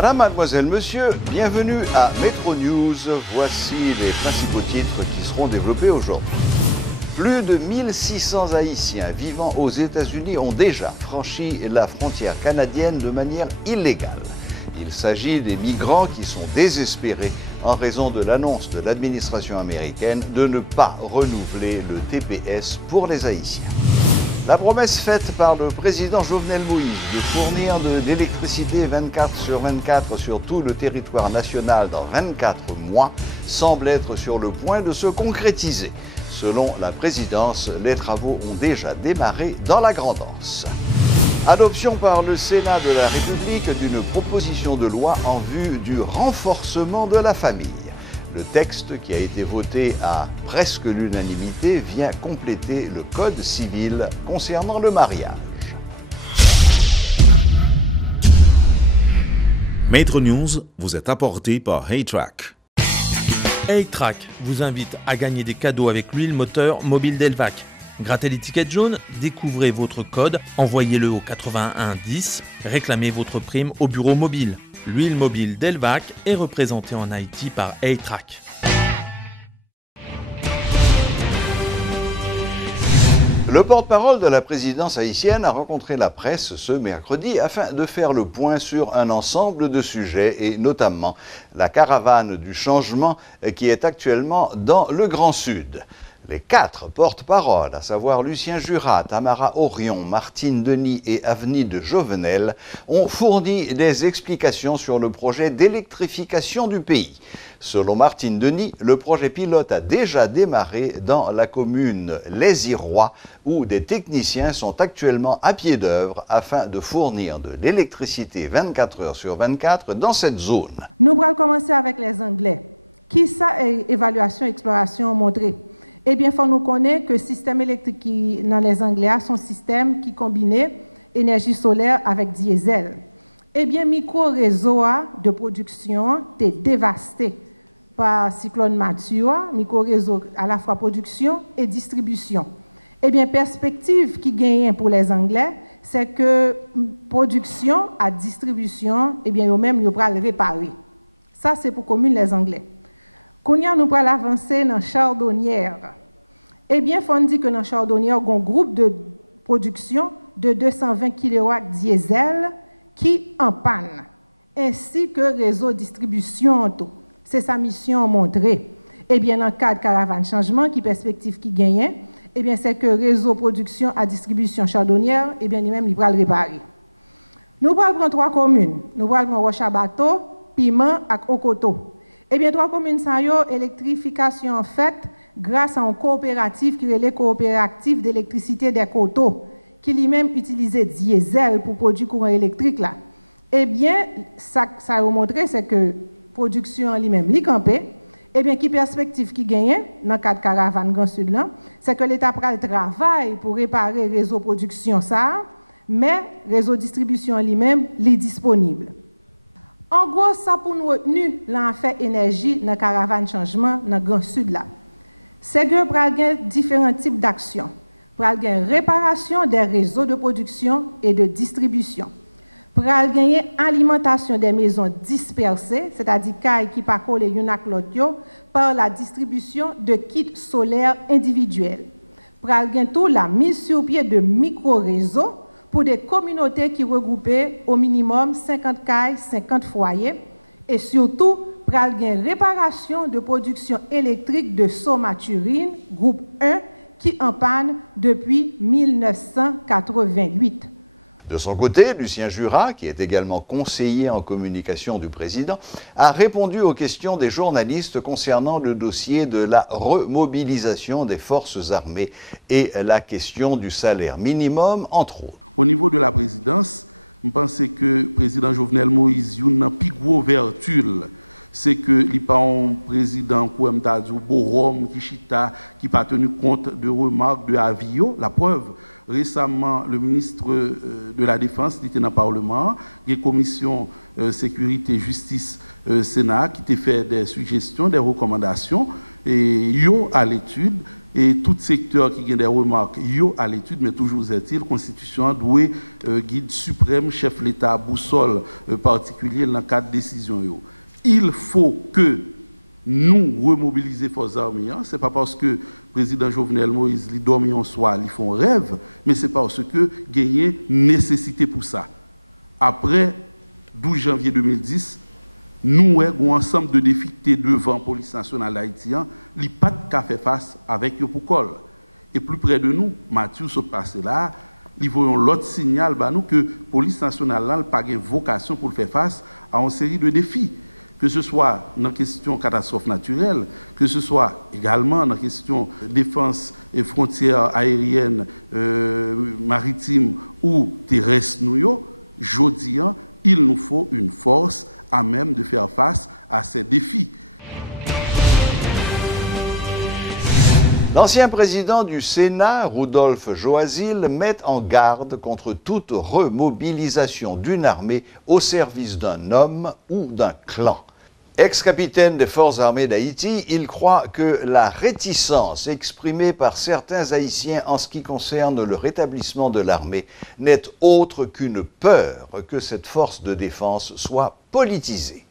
Madame, mademoiselle, monsieur, bienvenue à Metro News. Voici les principaux titres qui seront développés aujourd'hui. Plus de 1600 Haïtiens vivant aux États-Unis ont déjà franchi la frontière canadienne de manière illégale. Il s'agit des migrants qui sont désespérés en raison de l'annonce de l'administration américaine de ne pas renouveler le TPS pour les Haïtiens. La promesse faite par le président Jovenel Moïse de fournir de l'électricité 24/24 sur tout le territoire national dans 24 mois semble être sur le point de se concrétiser. Selon la présidence, les travaux ont déjà démarré dans la Grande Anse. Adoption par le Sénat de la République d'une proposition de loi en vue du renforcement de la famille. Le texte, qui a été voté à presque l'unanimité, vient compléter le Code civil concernant le mariage. Metro News vous est apporté par HeyTrack. HeyTrack vous invite à gagner des cadeaux avec l'huile moteur mobile Delvac. Grattez l'étiquette jaune, découvrez votre code, envoyez-le au 81 10, réclamez votre prime au bureau mobile. L'huile mobile Delvac est représentée en Haïti par HeyTrack. Le porte-parole de la présidence haïtienne a rencontré la presse ce mercredi afin de faire le point sur un ensemble de sujets et notamment la caravane du changement qui est actuellement dans le Grand Sud. Les 4 porte-paroles, à savoir Lucien Jurat, Tamara Orion, Martine Denis et Avni de Jovenel, ont fourni des explications sur le projet d'électrification du pays. Selon Martine Denis, le projet pilote a déjà démarré dans la commune Les Irois, où des techniciens sont actuellement à pied d'œuvre afin de fournir de l'électricité 24 heures sur 24 dans cette zone. Nous allons commencer avec les Anglais. Qui ça est évaluation, exploration montré? Eh bien, il faut nous connaître que le système électrique qui, dans les Anglais, c'est un système qui combine énergie solaire avec diesel. Eh bien, micro-réseau de production est dévasté par cyclone Mathieu, micro-réseau à la fois production et distribution. Eh bien, perspective qui gagne pour les Anglais, c'est que production à distribution, eh bien, eux-mêmes, ils vont le réparer. Ça, c'est pour commune les Anglais. Kounia nous allons avancer dans Chardonnière. Eh bien, il faut dire que dans Chardonnière, il y a un groupe de production de 220 kW diesel qui en panne, ainsi que réseau distribution. C'est sa mission montrée. Eh bien, dans le cadre caravane changement, qui perspective qui gagne, eh bien, c'est que réseau production à distribution Chardonnière, eh bien, lui-même, il va le réparer. Nous allons prendre 3 communes. Nous allons prendre Rochabato, Piment et Okoto. Eh bien, 3 communes sont électrification en fait grâce à une coopérative qui est les coopératives d'électricité des coteaux, qui lui-même utilisait diesel pour produire courant électrique là. Eh bien, ça a montré c'est que production lui-même li campé. Eh bien, qui perspective qui gagne dans le cadre caravane Grand Sud là, c'est que l'État prend le travail pour réparer le réseau production ça, mais réseau distribution lui-même est disponible. En gros, ça pour nous retenir l'affaire énergie dans la caravane changement dans le Grand Sud là. C'est que pour avoir différents types d'actions. Pour avoir réparation des réseaux de production et de distribution. Pour avoir alimentation des maisons dispersées, c'est-à-dire qui pas collé une à l'autre, par la distribution de kits solaires individuels. Pour avoir tout la mise sur pied de micro-réseaux pour des communautés qui regroupaient au minimum 50 cailles, 50 foyers, et surtout pour une réparation de production électrique de Somaturine, groupe 1, qui en panne depuis 1988. De son côté, Lucien Jurat, qui est également conseiller en communication du président, a répondu aux questions des journalistes concernant le dossier de la remobilisation des forces armées et la question du salaire minimum, entre autres. Au niveau de la présidence, je pense que le président Jovenel Moïse a une plus grosse vertu, c'est que il n'y a pas un président comme Borom qui n'a pas tenu compte de remarques de Avio. La preuve, récemment, le ministre de la Défense était dans le Parlement, il y a une commission sécurité, justice, Sénat qui a fait des suggestions, des recommandations. Et yo à l'étude, et tout secteur qui a des remarques, yo à l'étude, mais toujours est-il, Constitution doit guide suprême, chef l'État, boussole particulier dans le cadre de décision. Yo. Il faut que nous remobiliser les forces armées. Ce n'est pas parce que le président Jovenel Moïse il dormi en soi, ils font rêve, mais c'est parce que gagner nécessité pour ça. Après 12 janvier 2010, nous avons un ensemble de défis devant la police nationale haïtienne, qui n'ont pas de fait face avec Yopoucol. Et plus près de nous, Mathieu se passe là, ils voyons l'autre signal bah, nous, que la police nationale n'a pas de vocation pour faire face à une série de défis. Que ce soit dans la question catastrophe naturelle, que ce soit également dans la question défense et frontières aériennes, maritimes ou terrestres, jodi, il nous faut une force à même de faire face à ces défis. L'ancien président du Sénat, Rudolph Joasil, met en garde contre toute remobilisation d'une armée au service d'un homme ou d'un clan. Ex-capitaine des forces armées d'Haïti, il croit que la réticence exprimée par certains Haïtiens en ce qui concerne le rétablissement de l'armée n'est autre qu'une peur que cette force de défense soit politisée.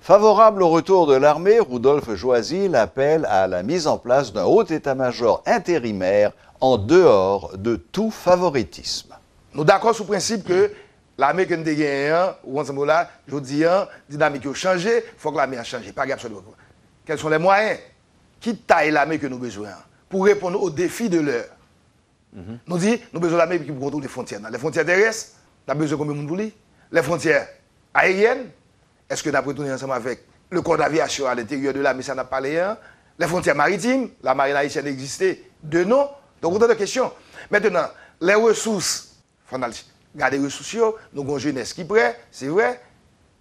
Favorable au retour de l'armée, Rudolph Joasil appelle à la mise en place d'un haut état-major intérimaire en dehors de tout favoritisme. Nous sommes d'accord sur le principe que l'armée que nous avons gagnée, ou ensemble là, je dis, la dynamique a changé, il faut que l'armée a changé. Pas absolument. Quels sont les moyens qui taillent l'armée que nous avons besoin pour répondre aux défis de l'heure? Nous disons, nous avons besoin de l'armée qui contrôle les frontières. Les frontières terrestres, nous avons besoin de combien de monde pour lui? Les frontières aériennes, est-ce que nous avons retourné ensemble avec le corps d'aviation à l'intérieur de l'armée, ça n'a pas parlé? Les frontières maritimes, la marine haïtienne existait de nous. Donc, autant de questions. Maintenant, les ressources, il faut garder les ressources, nous avons une jeunesse qui est prête, c'est vrai,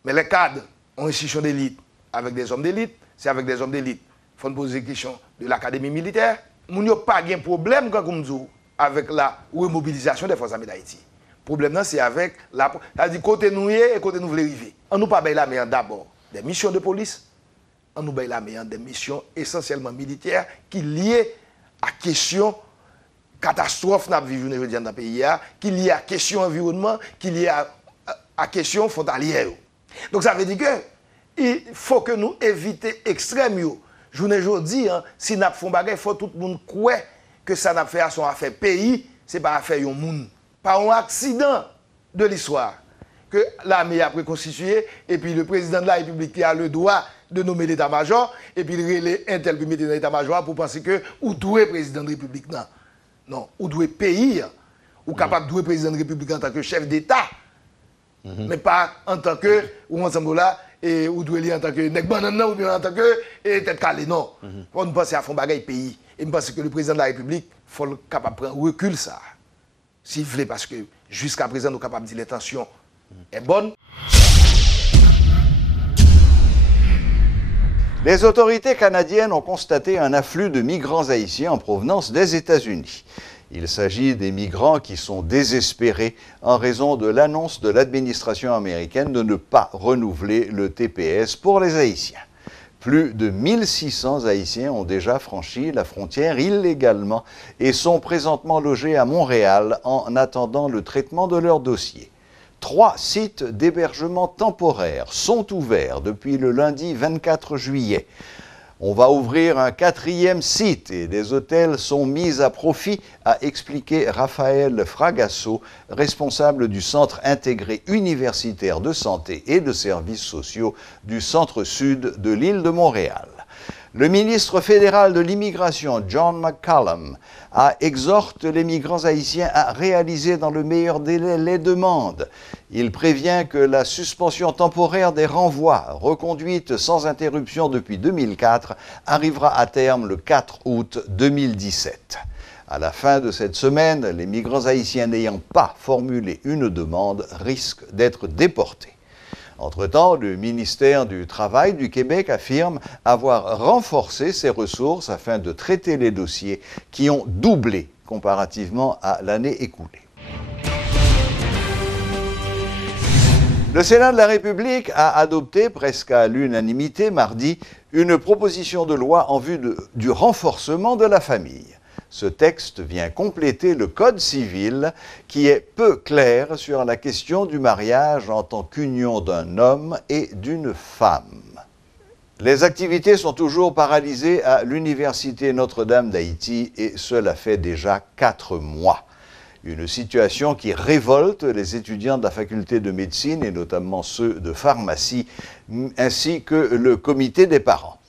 mais les cadres ont une institution d'élite avec des hommes d'élite, c'est avec des hommes d'élite. Il faut poser des questions de l'académie militaire. Nous n'avons pas de problème avec la remobilisation des forces armées d'Haïti. Le problème, c'est avec la. C'est-à-dire côté nous et côté nous voulons arriver. On nous pas la meilleure d'abord des missions de police, on nous la meilleure des missions essentiellement militaires qui liées à la question catastrophe dans le pays, qui est liée à la question environnement, qui est liée à la question frontalière. Donc ça veut dire que il faut que nous évitions l'extrême. Je vous dis, si nous faisons des choses, il faut que tout le monde croit que ça n'a fait à son affaire pays, ce n'est pas affaire du monde. Par un accident de l'histoire, que l'armée a préconstitué, et puis le président de la République qui a le droit de nommer l'état-major, et puis il relève un tel comité de l'état-major pour penser que ou doit président de la République. Non, non, ou doit pays, ou capable de président de la République en tant que chef d'État, mais pas en tant que, ou ensemble là, et ou doit en tant que nèg banane ou bien en tant que tête calée. Non, on ne pense à fond bagaille pays, et je pense que le président de la République faut capable de prendre recul ça. S'il voulait, parce que jusqu'à présent, nous sommes capables de dire que l'intention est bonne. Les autorités canadiennes ont constaté un afflux de migrants haïtiens en provenance des États-Unis. Il s'agit des migrants qui sont désespérés en raison de l'annonce de l'administration américaine de ne pas renouveler le TPS pour les Haïtiens. Plus de 1600 Haïtiens ont déjà franchi la frontière illégalement et sont présentement logés à Montréal en attendant le traitement de leur dossier. 3 sites d'hébergement temporaire sont ouverts depuis le lundi 24 juillet. On va ouvrir un 4e site et des hôtels sont mis à profit, a expliqué Raphaël Fragasso, responsable du Centre intégré universitaire de santé et de services sociaux du centre-sud de l'île de Montréal. Le ministre fédéral de l'immigration, John McCallum, exhorte les migrants haïtiens à réaliser dans le meilleur délai les demandes. Il prévient que la suspension temporaire des renvois, reconduite sans interruption depuis 2004, arrivera à terme le 4 août 2017. À la fin de cette semaine, les migrants haïtiens n'ayant pas formulé une demande risquent d'être déportés. Entre-temps, le ministère du Travail du Québec affirme avoir renforcé ses ressources afin de traiter les dossiers qui ont doublé comparativement à l'année écoulée. Le Sénat de la République a adopté presque à l'unanimité mardi une proposition de loi en vue du renforcement de la famille. Ce texte vient compléter le Code civil qui est peu clair sur la question du mariage en tant qu'union d'un homme et d'une femme. Les activités sont toujours paralysées à l'Université Notre-Dame d'Haïti et cela fait déjà 4 mois. Une situation qui révolte les étudiants de la faculté de médecine et notamment ceux de pharmacie, ainsi que le comité des parents.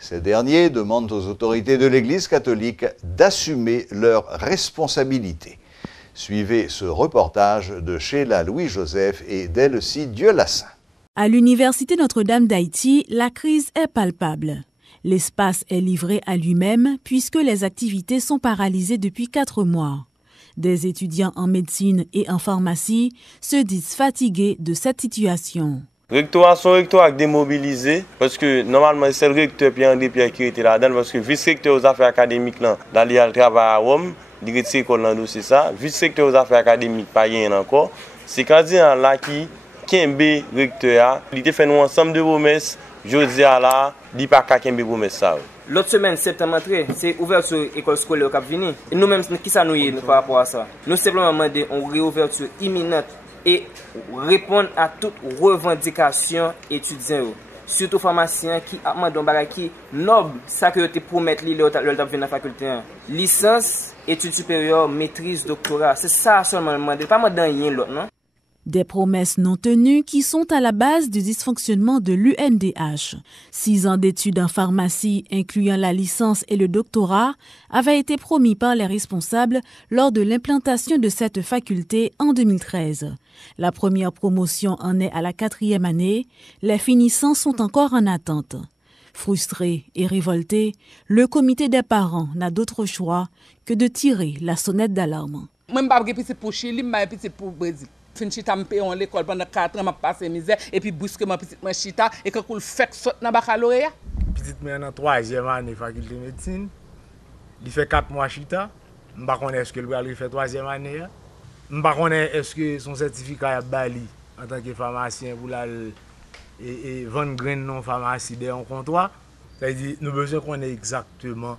Ces derniers demandent aux autorités de l'Église catholique d'assumer leurs responsabilités. Suivez ce reportage de Sheila Louis-Joseph et d'Elsie Dieu-Lassin. À l'Université Notre-Dame d'Haïti, la crise est palpable. L'espace est livré à lui-même puisque les activités sont paralysées depuis 4 mois. Des étudiants en médecine et en pharmacie se disent fatigués de cette situation. Rectorat sont rectorat démobilisé parce que normalement c'est le recteur Pierre-André Pierre qui était là-dedans parce que vice-recteur aux affaires académiques là dans le travail à Rome, il retire école dans dossier ça, vice-recteur aux affaires académiques pas rien encore. C'est candidat là qui kembe recteur, il a fait un ensemble de promesses, jodi a là, il pas ka kembe promesse ça. L'autre semaine, septembre, c'est ouverture de l'école scolaire au Cap-Vini. Nous-mêmes, qui ça nous y est par rapport à ça? Nous simplement demandons une réouverture imminente et répondre à toutes revendications étudiants. Surtout pharmaciens qui demandent un bagage qui noble, ça que tu promettre le temps de la faculté. Licence, études supérieures, maîtrise, doctorat, c'est ça seulement demander, pas demander rien l'autre, non? Des promesses non tenues qui sont à la base du dysfonctionnement de l'UNDH. 6 ans d'études en pharmacie, incluant la licence et le doctorat, avaient été promis par les responsables lors de l'implantation de cette faculté en 2013. La première promotion en est à la 4e année. Les finissants sont encore en attente. Frustré et révolté, le comité des parents n'a d'autre choix que de tirer la sonnette d'alarme. Fin chita m'paye en l'école pendant 4 ans, m'a passé misère et puis brusquement petite moi chita et quand coule fait saute dans baccalauréat. Petite moi en 3e année faculté de médecine. Il fait 4 mois chita. M'pa connait est-ce que il va faire 3e année. M'pa connait est-ce que son certificat a bali en tant que pharmacien pour la et vendre grain non pharmacie dans comptoir. C'est-à-dire nous besoin connaître exactement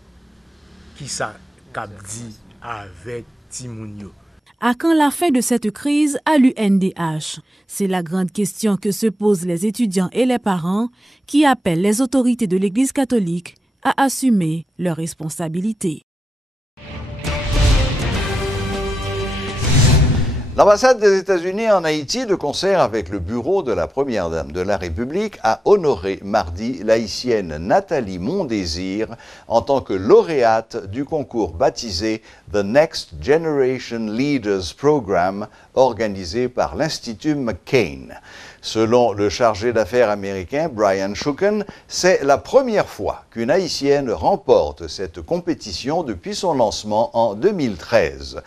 qui ça qu'a dit avec Timounio. À quand la fin de cette crise à l'UNDH? C'est la grande question que se posent les étudiants et les parents qui appellent les autorités de l'Église catholique à assumer leurs responsabilités. L'ambassade des États-Unis en Haïti, de concert avec le bureau de la Première Dame de la République, a honoré mardi l'haïtienne Nathalie Mondésir en tant que lauréate du concours baptisé The Next Generation Leaders Program, organisé par l'Institut McCain. Selon le chargé d'affaires américain Brian Shuken, c'est la première fois qu'une haïtienne remporte cette compétition depuis son lancement en 2013.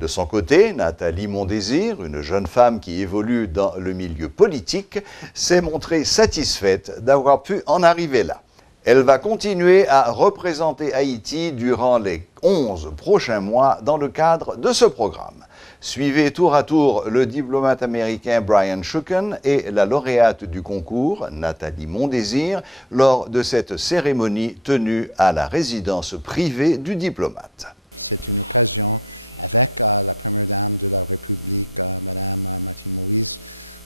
De son côté, Nathalie Mondésir, une jeune femme qui évolue dans le milieu politique, s'est montrée satisfaite d'avoir pu en arriver là. Elle va continuer à représenter Haïti durant les 11 prochains mois dans le cadre de ce programme. Suivez tour à tour le diplomate américain Brian Shuken et la lauréate du concours, Nathalie Mondésir, lors de cette cérémonie tenue à la résidence privée du diplomate. C'est une occasion avec la Première Dame de la République, Madame Martine Moïse,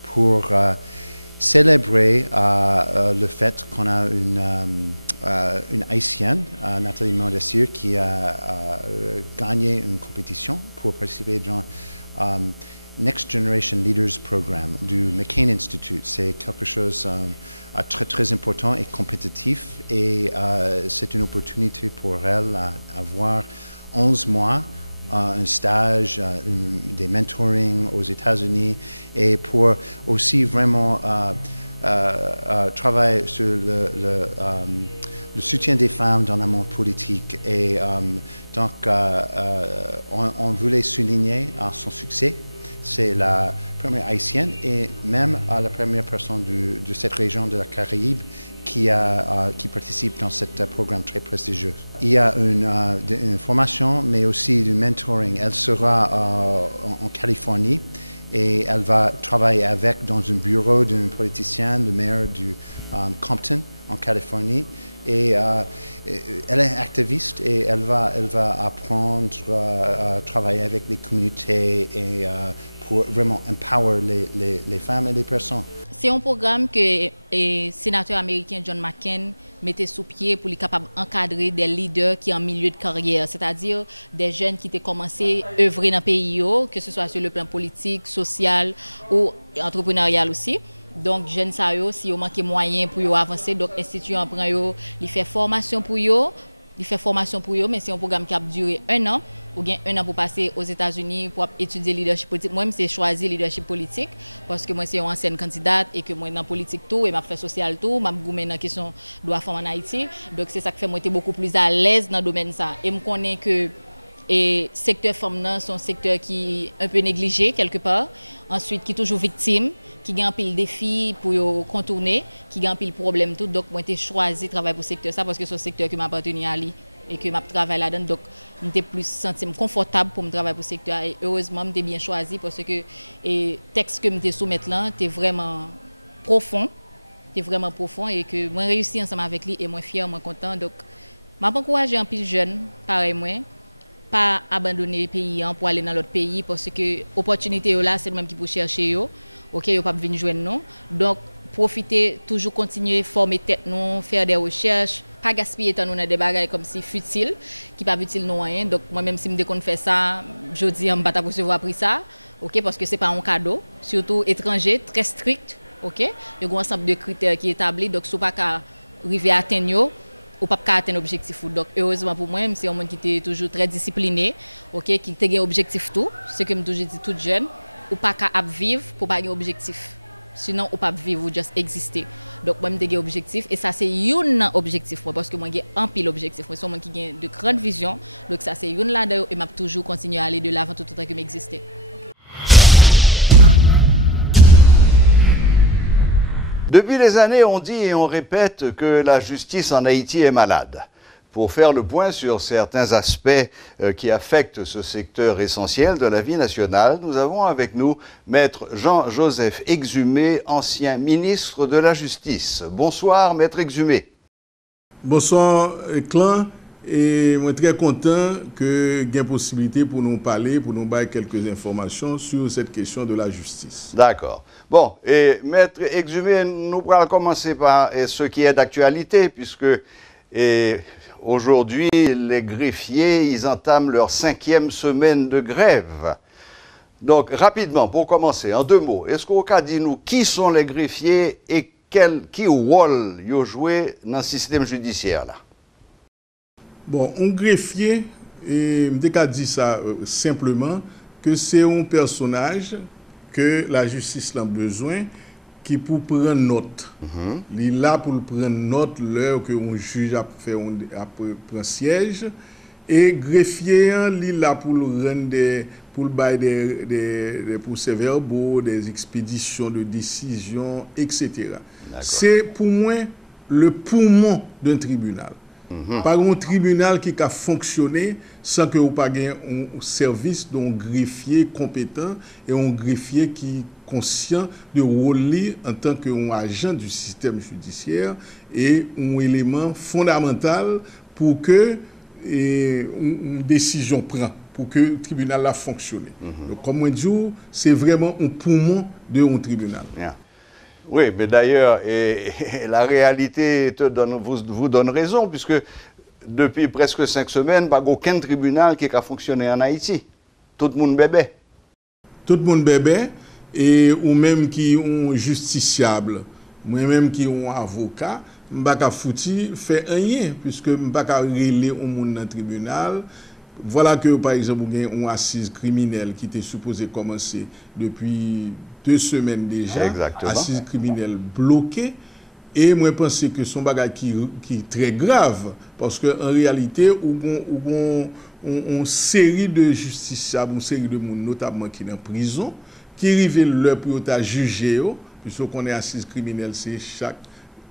pour célébrer le fait qu'on a une haïtienne, Nathalie Mondésir, qui a gagné une compétition pour participer dans Next Generation Leaders Program du McCain Institute. C'est quelque chose de très important et compétitif et c'est une opportunité pour elle d'avoir 11 mois, un stage, des mentoring aux États-Unis et pour aussi vraiment travailler sur le soutien des femmes dans le monde politique. Et donc, on voulait souligner son succès. C'est la première haïtienne et même la première personne de cette région de la Caraïbe qui participe dans ce programme très prestigieux. Il y a une formation, mais aussi du mentoring. Elle sera en Californie et elle va travailler dans un bureau d'un politicien, le maire du Compton, en Californie. Et elle est activiste et elle va apprendre à travailler avec les communautés et pour vraiment empower les femmes et les personnes. C'est un programme que le sénateur américain John McCain mettait sous pied pour être capable d'encadrer des leaders qui sont en milieu de carrière, c'est-à-dire des jeunes qui ont commencé à œuvrer dans le pays, que ce soit sur le plan politique, social ou entrepreneurial aussi. Donc, jeunes, si ils manquent moyens pour avancer, donc l'Institut en prend, il fait formation pour eux. Mais c'est un programme qui a duré 1 an, ou bien 1 an pour passer aux États-Unis pour étudier le leadership politique. Moi, c'est choisir le leadership politique parce que moi, c'est une ancienne candidate et que moi, dans la politique tout, et je fais social tout, je suis dans la question de la femme en Haïti. Donc, c'est ça qui fait moi être beaucoup plus à l'aise dans le domaine ça. Et je connais que le secteur féminin, c'est un secteur qui est un peu négligé quelque part. Ensuite, qui est toujours victime, qui a un pile défi pour contourner, qui a un pile problème tout. Donc, moi, j'ai choisi de travailler pour ce secteur ça parce que c'est un secteur qui m'appartient à lui et que je travaille là-dedans. Donc, je plus senti confortable pour me travailler pour ce secteur. Et heureusement, je bien choisi parce que le texte que je soumet là, c'est vraiment profond. C'est vraiment profond et que moi, réussi ensemble avec lui et moi, fier, moi, content. Donc, je m'encourage un pile jeune, pareil, moi. Pas abandonner le pays pour aller dans l'autre pays parce que l'opportunité là, c'est le même qui peut chercher. OK, yo pas venir joindre nous. Donc profiter, toujours continuer former tête nous, faire des recherches, pas gaspiller temps nous dans des bagages comme si futile, qui pas utile nous rien. Donc moi même si me déconne faire ça, je dis on va pas recevoir pris ça. OK, parce que c'est pas un cadeau, surtout étranger, très strict. OK? Il y a un ensemble de critères qui est établi donc si pas qu'à arriver à atteindre ou pas atteindre l'objectif. Donc heureusement pour moi, c'est un monde qui était toujours très discipliné, OK, qui a un objectif tout, ce que je toujours dit toute jeune, ou pas qu'à vivre pour pas un objectif. Sinon ou pas vivre ou juste exister. Donc moi j'ai un objectif et ça c'est un objectif parce que moi j'ai un pile objectif. Moi c'est un monde qui a de grandes visions. Donc ça c'est une là et m'a toujours continuer à aller de l'avant tout autant que m'exister. Depuis des années, on dit et on répète que la justice en Haïti est malade. Pour faire le point sur certains aspects qui affectent ce secteur essentiel de la vie nationale, nous avons avec nous Maître Jean-Joseph Exumé, ancien ministre de la Justice. Bonsoir, Maître Exumé. Bonsoir, Clan. Et je suis très content que y ait possibilité pour nous parler, pour nous donner quelques informations sur cette question de la justice. D'accord. Bon, et Maître Exumé, nous allons commencer par ce qui est d'actualité, puisque aujourd'hui, les greffiers, ils entament leur 5e semaine de grève. Donc, rapidement, pour commencer, en 2 mots, est-ce qu'au cas dit-nous qui sont les greffiers et qui rôle ils ont joué dans le système judiciaire là? Bon, un greffier, et je dis ça simplement, que c'est un personnage que la justice a besoin qui pour prendre note. Il est là pour prendre note l'heure que un juge a fait un siège. Et greffier, il est là pour rendre des procès-verbaux, des expéditions de décision, etc. C'est pour moi le poumon d'un tribunal. Par un tribunal qui a fonctionné sans que vous n'ayez un service d'un greffier compétent et un greffier qui est conscient de rôle en tant qu'agent du système judiciaire et un élément fondamental pour que une décision prenne, pour que le tribunal a fonctionné. Donc, comme on dit, c'est vraiment un poumon d'un tribunal. Oui, mais d'ailleurs, la réalité vous donne raison, puisque depuis presque 5 semaines, il n'y a aucun tribunal qui a fonctionné en Haïti. Tout le monde bébé. Tout le monde bébé, ou même qui sont justiciables, moi-même qui sont avocats, je ne peux pas faire rien, puisque je ne peux pas régler un monde dans le tribunal. Voilà que, par exemple, il y a une assise criminelle qui était supposée commencer depuis 2 semaines déjà. Exactement. Assise criminelle bloquée. Et moi, je pense que son bagage qui est très grave, parce qu'en réalité, il y a une série de justiciables, une série de monde, notamment qui sont en prison, qui arrivent leur pour juger, puisqu'on est assise criminelle, c'est chaque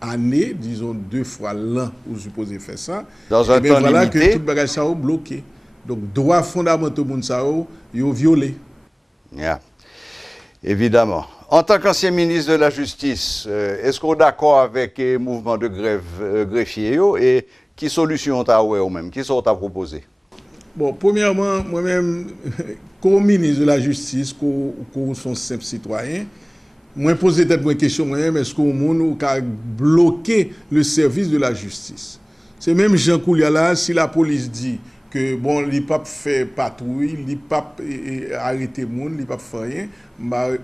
année, disons 2 fois l'an, où supposé faire ça. Dans un temps voilà limité. Que tout le bagage ça est bloqué. Donc, droits fondamentaux de ça, ils ont violé. Yeah. Évidemment. En tant qu'ancien ministre de la Justice, est-ce qu'on est d'accord avec le mouvement de grève greffier et qui solution tu as ou même? Qui sont à proposer? Bon, premièrement, moi-même, comme ministre de la Justice, comme son simple citoyen, moi poser une question moi-même, est-ce qu'on a bloqué le service de la justice? C'est même Jean Koulia là, si la police dit que bon, il pas fait patrouille, il pas arrêter monde, il pas fait rien,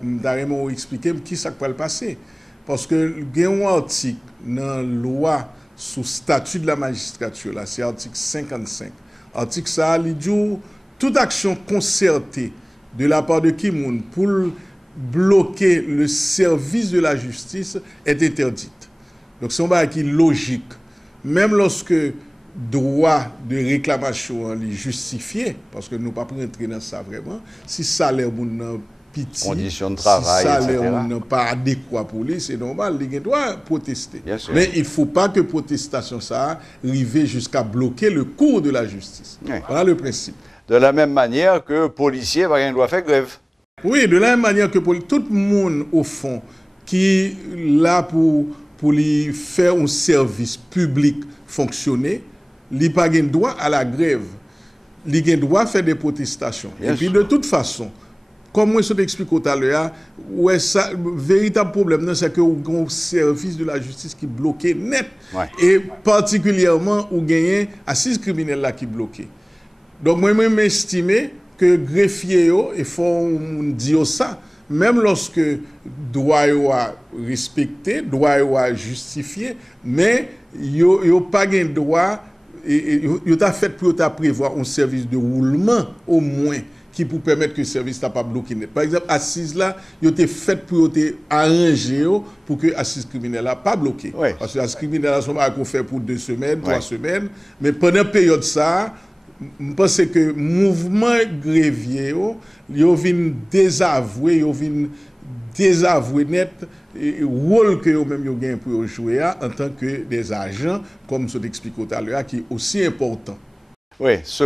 d'ailleurs expliquer qui ça peut le passer parce que il y a un article dans la loi sous statut de la magistrature là, c'est article 55. Article ça il dit toute action concertée de la part de qui monde pour bloquer le service de la justice est interdite. Donc c'est un bail qui est logique. Même lorsque droit de réclamation est justifié, parce que nous ne pouvons pas rentrer dans ça vraiment, si salaire est petit, conditions de travail, si salaire n'est pas adéquat pour lui, c'est normal, il doit protester. Mais il ne faut pas que protestation ça arrive jusqu'à bloquer le cours de la justice. Oui. Voilà le principe. De la même manière que policier doit faire grève. Oui, de la même manière que tout le monde, au fond, qui est là pour lui faire un service public fonctionner, il n'a pas de droit à la grève. Il a droit à faire des protestations. Et puis de toute façon, comme moi je t'explique tout à l'heure, le véritable problème, c'est que le service de la justice qui est bloqué net. Ouais. Et particulièrement, il y a assise criminelle là qui est bloqué. Donc moi, je m'estime que greffier, il faut dire ça, même lorsque droit est respecté, droit est justifié, mais il n'y a pas de droit, il a fait pour prévoir un service de roulement au moins qui pour permettre que le service n'a pas bloqué net. Par exemple, assise là, il a été fait pour arranger pour que l'assise criminelle n'a pas bloqué. Ouais. Parce que l'assise criminelle a fait pour 2 semaines, 3 semaines, mais pendant la période ça, je pense que le mouvement grévier, il vient désavouer net le rôle que vous-même vous gagnez pour jouer en tant que des agents, comme je l'explique tout à l'heure, qui est aussi important. Oui, ce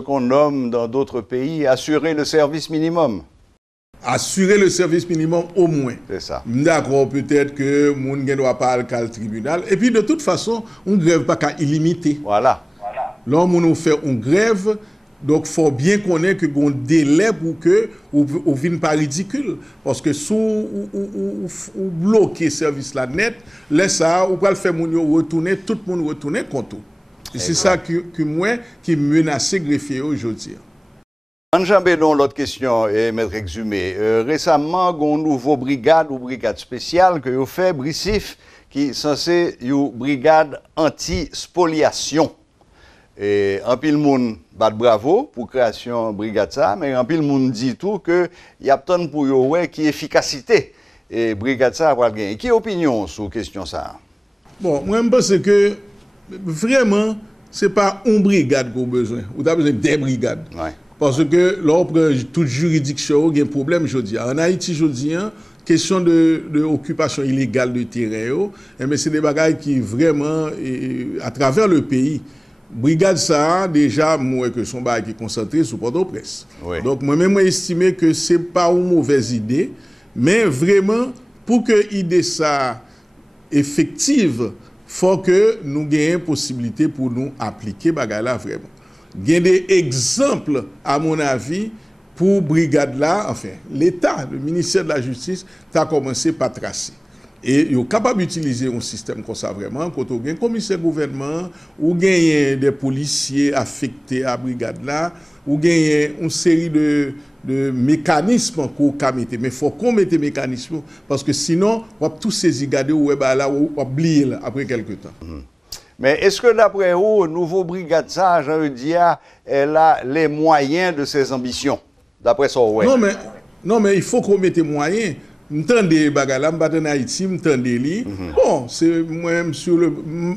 qu'on nomme dans d'autres pays, assurer le service minimum. Assurer le service minimum au moins. C'est ça. D'accord, peut-être que mon ne doit pas aller au tribunal. Et puis de toute façon, on ne grève pas qu'à illimité. Voilà. Là, on fait une grève, donc il faut bien connaître que un délai pour que on vienne pas ridicule. Parce que si on bloque le service là net, là, ça, on peut le faire retourner, tout le monde retourner contre. C'est ça que moi qui menace greffier aujourd'hui. Enjambé, l'autre question, Maître Exhumé. Récemment, il y a une nouvelle brigade ou brigade spéciale que vous fait Brissif, qui est censée une brigade anti-spoliation. Et un pile monde bat bravo pour création brigade ça, mais un pile monde dit tout que il y a tant pour yo qui efficacité et brigade ça va gagner. Qui opinion sur question ça? Bon, moi je pense que vraiment c'est pas une brigade qu'on a besoin, on a besoin des brigades. Ouais. Parce que là toute juridiction il y a un problème aujourd'hui. En Haïti aujourd'hui, question de occupation illégale de terrain, mais c'est des bagages qui vraiment à travers le pays. Brigade ça déjà moi que son bail qui est concentré sur Port-au-Prince. Oui. Donc moi-même j'estime que c'est pas une mauvaise idée, mais vraiment pour que l'idée ça effective, faut que nous ayons possibilité pour nous appliquer bagay là vraiment. Il y a des exemples à mon avis pour brigade là, enfin l'État, le ministère de la Justice a commencé par tracer. Et ils sont capables d'utiliser un système comme ça vraiment, quand on a un commissaire gouvernement, ou des policiers affectés à la brigade là, ou une série de mécanismes qu'on peut mettre. Mais il faut qu'on mette des mécanismes, parce que sinon, on va tous saisir, garder, ou va oublier après quelques temps. Mais est-ce que d'après vous, nouveau brigade ça, je veux dire, elle a les moyens de ses ambitions? D'après ça, ouais. Non, mais il faut qu'on mette des moyens. M'tendez bagala m'batte en Haïti m'tendez li bon c'est moi-même sur le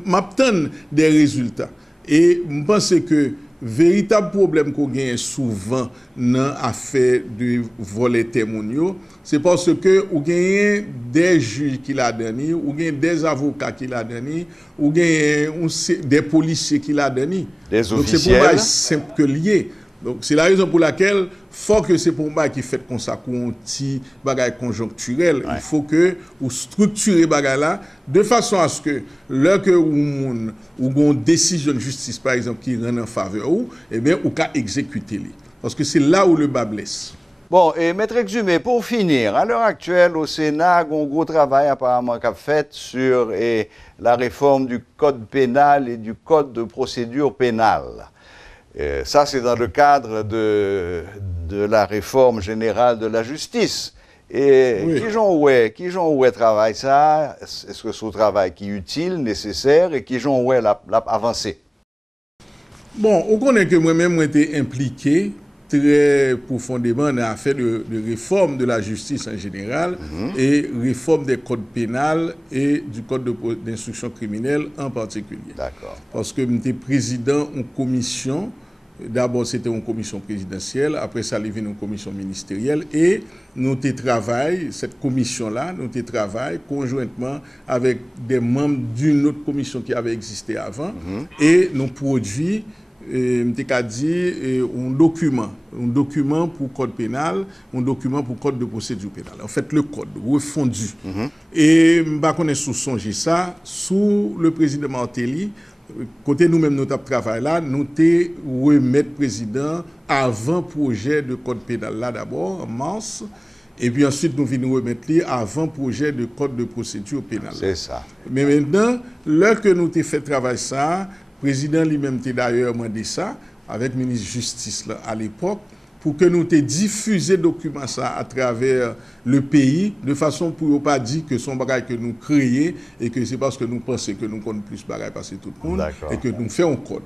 m'attend des résultats et je pense que véritable problème qu'on gagne souvent dans affaire de voler témoignaux c'est parce que ou gagne des juges qui l'a donné ou gagne des avocats qui l'a donné ou gagne des policiers qui l'a donné des officiels. Donc c'est pour simple que lié Donc, c'est la raison pour laquelle, faut que c'est pour moi qui fait comme ça, qu'on petit bagage conjoncturel, il faut que vous structurez bagage là, de façon à ce que, lorsque ou une décision de justice, par exemple, qui rend en faveur ou, eh bien, ou qu'à exécuter les. Parce que c'est là où le bas blesse. Bon, et Maître Exumé, pour finir, à l'heure actuelle, au Sénat, il y a un gros travail apparemment qu'a fait sur la réforme du code pénal et du code de procédure pénale. Ça, c'est dans le cadre de la réforme générale de la justice. Et oui. Qui j'en ouais travaille ça? Est-ce que c'est un travail qui est utile, nécessaire, et qui j'en ouais l'a avancé? Bon, on connaît que moi-même, j'ai été impliqué très profondément dans l'affaire de réforme de la justice en général et réforme des codes pénals et du code d'instruction criminelle en particulier. D'accord. Parce que j'étais président en commission. D'abord, c'était une commission présidentielle, après ça, il y avait une commission ministérielle et nous travaillons, cette commission-là, nous travaillons conjointement avec des membres d'une autre commission qui avait existé avant et nous produisons un document pour le code pénal, un document pour le code de procédure pénale. En fait, le code refondu. Et je ne connais pas songer ça, sous le président Martelly, côté nous-mêmes, notre travail là, nous avons remis le président avant projet de code pénal là d'abord, en mars, et puis ensuite nous venons remettre avant projet de code de procédure pénale. C'est ça. Mais maintenant, lorsque nous avons fait travail ça, le président lui-même a d'ailleurs demandé ça, avec le ministre de la Justice là, à l'époque, pour que nous ayons diffusé le document ça à travers le pays, de façon pour ne pas dire que son bagage que nous créons et que c'est parce que nous pensons que nous connaissons plus bagage passer tout le monde et que nous faisons un code.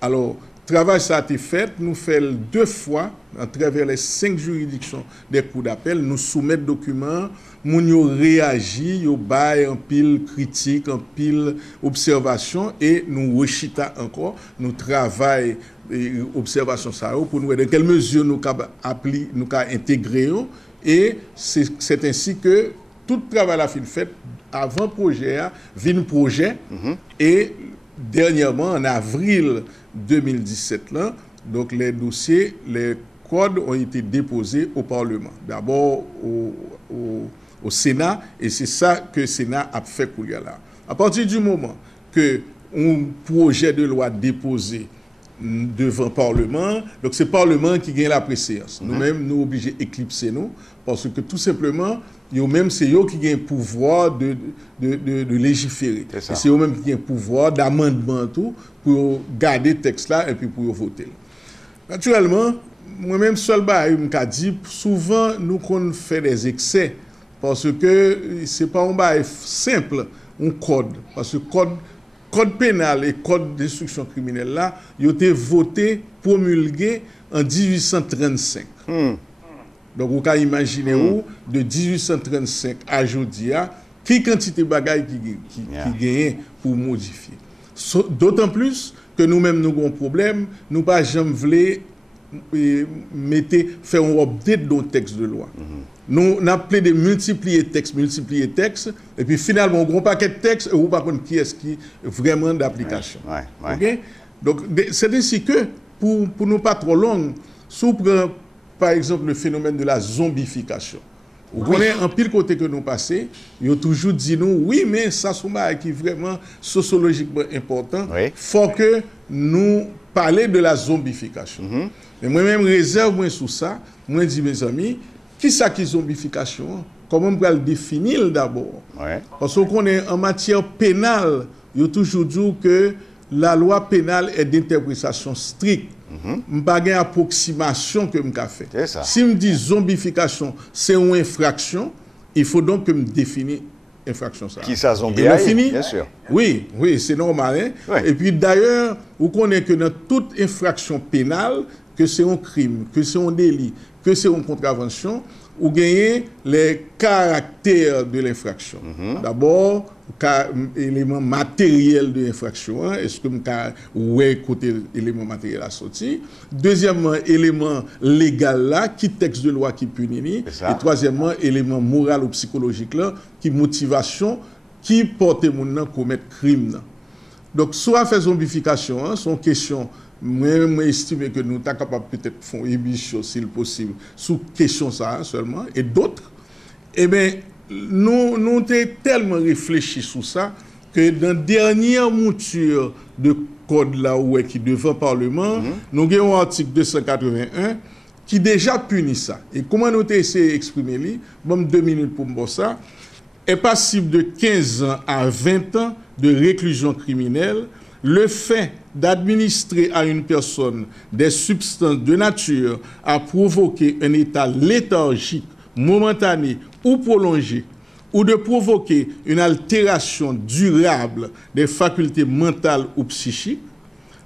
Alors, le travail ça a été fait, nous faisons 2 fois, à travers les 5 juridictions des cours d'appel, nous soumettons le document, nous réagissons, nous baillons en pile critique, en pile observation et nous rechitons encore, nous travaillons observation ça pour nous voir dans quelle mesure nous avons intégré et c'est ainsi que tout le travail a fait fait avant projet projet et dernièrement en avril 2017 là, donc les dossiers, les codes ont été déposés au Parlement, d'abord au Sénat et c'est ça que le Sénat a fait pour là. À partir du moment que un projet de loi déposé devant le Parlement. Donc, c'est le Parlement qui gagne la préséance. Nous-mêmes, nous obligés d'éclipser nous, parce que tout simplement, même c'est eux qui gagnent le pouvoir de légiférer. C'est eux-mêmes qui gagnent le pouvoir d'amendement tout pour garder le texte là et puis pour voter. Naturellement, moi-même, seul je dit, souvent, nous fait des excès, parce que ce n'est pas un bail simple, un code. Parce que code pénal et code d'instruction criminelle là, ils ont été votés, promulgués en 1835. Donc, vous pouvez imaginer de 1835 à aujourd'hui, quelle quantité de bagages qui gagnent pour modifier. D'autant plus que nous-mêmes, nous avons un problème, nous ne pas jamais voulu faire un update dans le texte de loi. Nous avons appelé de multiplier textes, et puis finalement, on a un paquet de textes, et on ne sait pas qui est-ce qui est vraiment d'application. Okay? Donc, c'est ainsi que, pour nous pas trop long, si on prend par exemple le phénomène de la zombification, vous connaissez un pile côté que nous passons, ils ont toujours dit nous, oui, mais ça, c'est qui est vraiment sociologiquement important. Il faut que nous parlions de la zombification. Mais moi-même, réserve moi sur ça, moi, je dis, mes amis, qui ça qui est zombification? Comment on peut le définir d'abord? Parce qu'on est en matière pénale, il y a toujours dit que la loi pénale est d'interprétation stricte. Je n'ai pas une approximation que je fais. Si je dis zombification, c'est une infraction, il faut donc que je définisse infraction. Qui ça zombie? Bien sûr. Oui, c'est normal. Hein? Et puis d'ailleurs, vous connaissez que dans toute infraction pénale, que c'est un crime, que c'est un délit, que c'est une contravention, vous gagnez les caractères de l'infraction. D'abord, élément matériel de l'infraction, est-ce que vous côté élément matériel à sortir. Deuxièmement, élément légal là, qui texte de loi qui punit. Et troisièmement, élément moral ou psychologique là, qui motivation, qui porte mon nom commettre crime. Donc, soit fait zombification, son question moi estime que nous sommes capables peut-être de faire une émission, si possible, sous question ça seulement, et d'autres, eh bien, nous avons tellement réfléchi sur ça que dans la dernière mouture de code là où qui devant le Parlement, nous avons un article 281 qui déjà punit ça. Et comment nous avons essayé d'exprimer, bon 2 minutes pour me ça, est passible de 15 ans à 20 ans de réclusion criminelle le fait d'administrer à une personne des substances de nature à provoquer un état léthargique, momentané ou prolongé, ou de provoquer une altération durable des facultés mentales ou psychiques,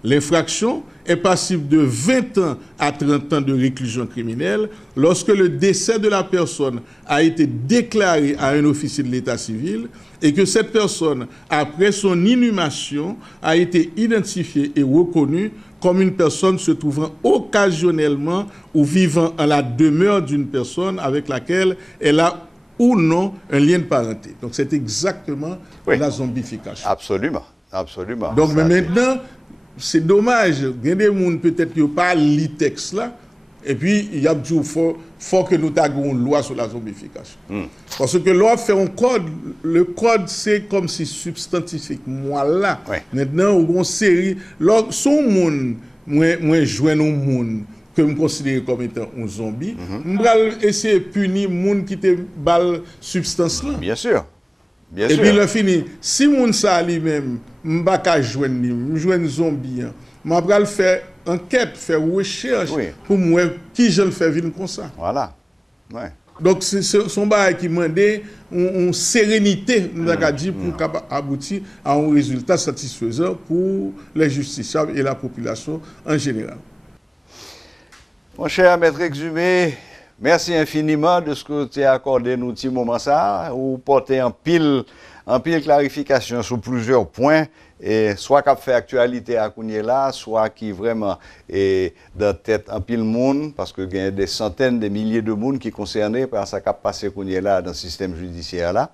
l'infraction est passible de 20 ans à 30 ans de réclusion criminelle lorsque le décès de la personne a été déclaré à un officier de l'état civil et que cette personne, après son inhumation, a été identifiée et reconnue comme une personne se trouvant occasionnellement ou vivant en la demeure d'une personne avec laquelle elle a ou non un lien de parenté. Donc c'est exactement la zombification. Absolument, absolument. Donc mais maintenant, c'est dommage, il y a des gens peut-être qui n'ont pas lu texte là, et puis il y a toujours faut que nous ayons une loi sur la zombification. Parce que l'on fait un code, le code c'est comme si substantifique, moi là. Maintenant, on a une série, son monde, moi joins un monde que je considère comme étant un zombie, je vais essayer de punir les gens qui te balle substance là. Bien sûr. Bien et sûr. puis le fini, si moun sa lui-même, m'ba ka joindre zombie, m'a pral faire enquête, faire recherche pour moi qui je le fais vivre comme ça. Voilà. Ouais. Donc c'est son bail qui demande une sérénité pour aboutir à un résultat satisfaisant pour les justiciables et la population en général. Mon cher Maître Exhumé, merci infiniment de ce que tu as accordé nous petit moment ça, ou porter en pile clarification sur plusieurs points, et soit qu'a fait actualité à Kounyela, soit qui vraiment est dans tête en pile monde, parce que il y a des centaines, des milliers de monde qui sont concernés par ce qu'a passé Kounyela dans le système judiciaire là.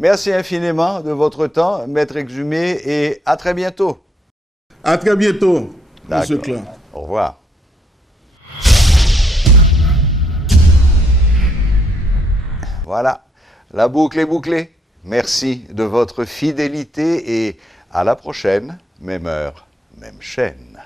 Merci infiniment de votre temps, Maître Exhumé, et à très bientôt. À très bientôt, Monsieur Clan. Au revoir. Voilà, la boucle est bouclée. Merci de votre fidélité et à la prochaine, même heure, même chaîne.